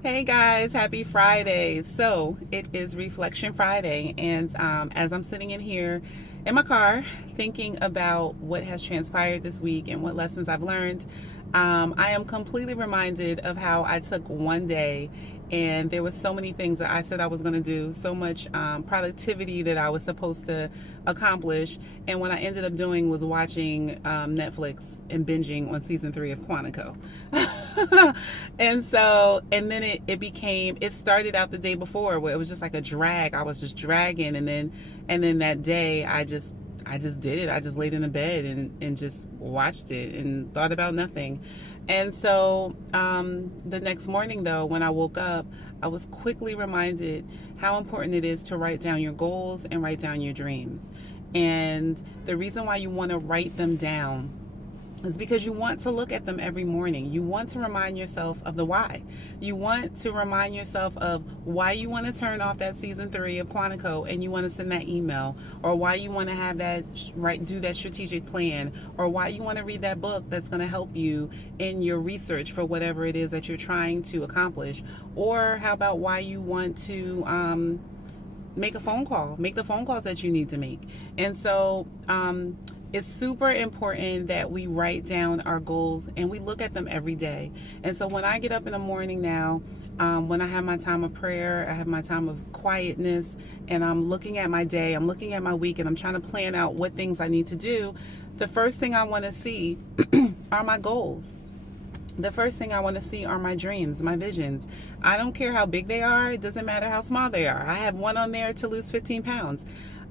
Hey guys, happy Friday. So it is Reflection Friday, and as I'm sitting in here in my car thinking about what has transpired this week and what lessons I've learned, I am completely reminded of how I took one day and there was so many things that I said I was going to do, so much productivity that I was supposed to accomplish, and what I ended up doing was watching Netflix and binging on season 3 of Quantico. And then it started out the day before where it was just like a drag. I was just dragging, and then that day I just did it. I just laid in the bed and just watched it and thought about nothing. And so the next morning, though, when I woke up, I was quickly reminded how important it is to write down your goals and write down your dreams. And the reason why you want to write them down is because you want to look at them every morning. You want to remind yourself of the why. You want to remind yourself of why you want to turn off that season 3 of Quantico and you want to send that email, or why you want to have that do that strategic plan, or why you want to read that book that's going to help you in your research for whatever it is that you're trying to accomplish. Or how about why you want to make a phone call, make the phone calls that you need to make. And so it's super important that we write down our goals and we look at them every day. And so when I get up in the morning now, when I have my time of prayer, I have my time of quietness, and I'm looking at my day, I'm looking at my week, and I'm trying to plan out what things I need to do, the first thing I want to see are my goals. The first thing I want to see are my dreams, my visions. I don't care how big they are. It doesn't matter how small they are. I have one on there to lose 15 pounds.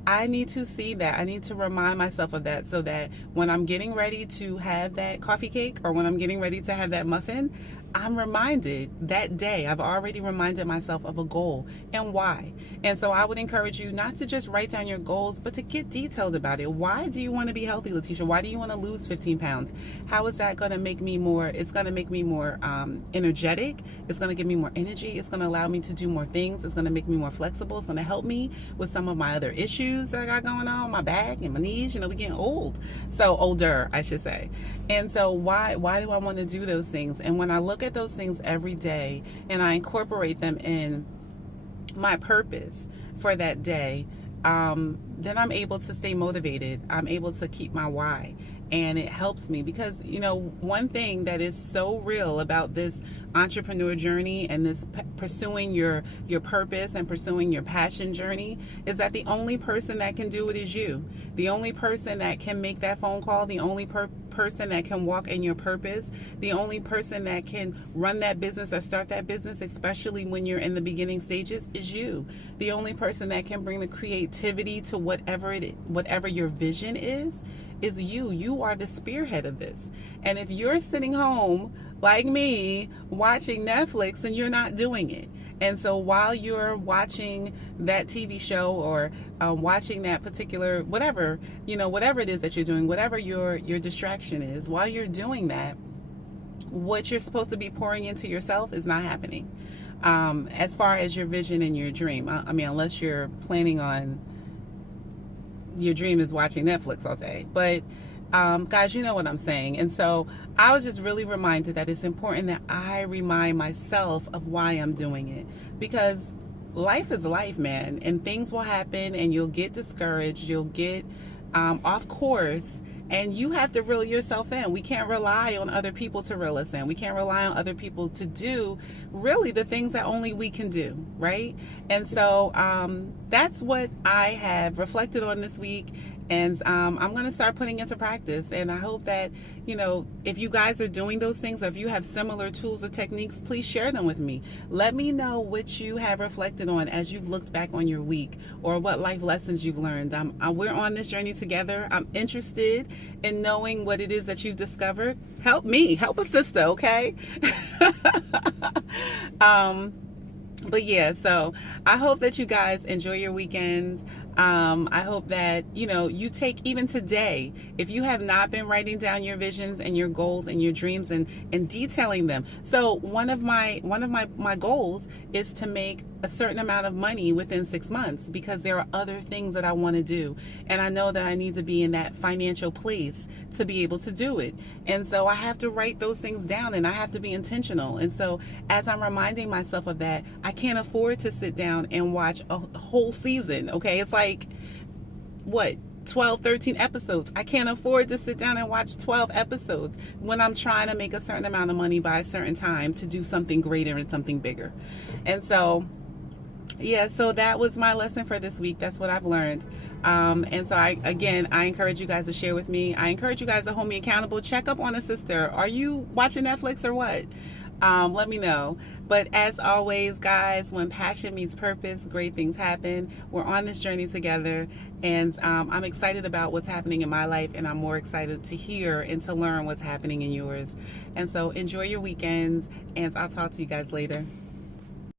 I need to see that. I need to remind myself of that so that when I'm getting ready to have that coffee cake or when I'm getting ready to have that muffin, I'm reminded that day, I've already reminded myself of a goal and why. And so I would encourage you not to just write down your goals, but to get detailed about it. Why do you want to be healthy, Letitia? Why do you want to lose 15 pounds? How is that going to make me more, it's going to make me more energetic. It's going to give me more energy. It's going to allow me to do more things. It's going to make me more flexible. It's going to help me with some of my other issues that I got going on, my back and my knees. You know, we're getting old. So older, I should say. And so why do I want to do those things? And when I look at those things every day and I incorporate them in my purpose for that day, then I'm able to stay motivated. I'm able to keep my why. And it helps me because, you know, one thing that is so real about this entrepreneur journey and this pursuing your purpose and pursuing your passion journey is that the only person that can do it is you. The only person that can make that phone call, the only person that can walk in your purpose, the only person that can run that business or start that business, especially when you're in the beginning stages, is you. The only person that can bring the creativity to whatever your vision is you. You are the spearhead of this. And if you're sitting home like me watching Netflix and you're not doing it, and so while you're watching that TV show or watching that particular whatever it is that you're doing, whatever your distraction is, while you're doing that, what you're supposed to be pouring into yourself is not happening. As far as your vision and your dream, I mean, unless you're planning on your dream is watching Netflix all day. But guys, you know what I'm saying. And so I was just really reminded that it's important that I remind myself of why I'm doing it, because life is life, man, and things will happen and you'll get discouraged, you'll get off course, and you have to reel yourself in. We can't rely on other people to reel us in. We can't rely on other people to do really the things that only we can do, right? And so that's what I have reflected on this week. And I'm going to start putting into practice. And I hope that, you know, if you guys are doing those things, or if you have similar tools or techniques, please share them with me. Let me know what you have reflected on as you've looked back on your week, or what life lessons you've learned. We're on this journey together. I'm interested in knowing what it is that you've discovered. Help me, help a sister, okay? But yeah, so I hope that you guys enjoy your weekend. I hope that, you take even today, if you have not been writing down your visions and your goals and your dreams and detailing them. So one of my goals is to make a certain amount of money within 6 months, because there are other things that I want to do. And I know that I need to be in that financial place to be able to do it. And so I have to write those things down, and I have to be intentional. And so as I'm reminding myself of that, I can't afford to sit down and watch a whole season. Okay. It's like, what? 12, 13 episodes. I can't afford to sit down and watch 12 episodes when I'm trying to make a certain amount of money by a certain time to do something greater and something bigger. And so, yeah, so that was my lesson for this week. That's what I've learned. And so I encourage you guys to share with me. I encourage you guys to hold me accountable. Check up on a sister. Are you watching Netflix or what? Let me know. But as always, guys, when passion meets purpose, great things happen. We're on this journey together, and I'm excited about what's happening in my life, and I'm more excited to hear and to learn what's happening in yours. And so enjoy your weekends, and I'll talk to you guys later.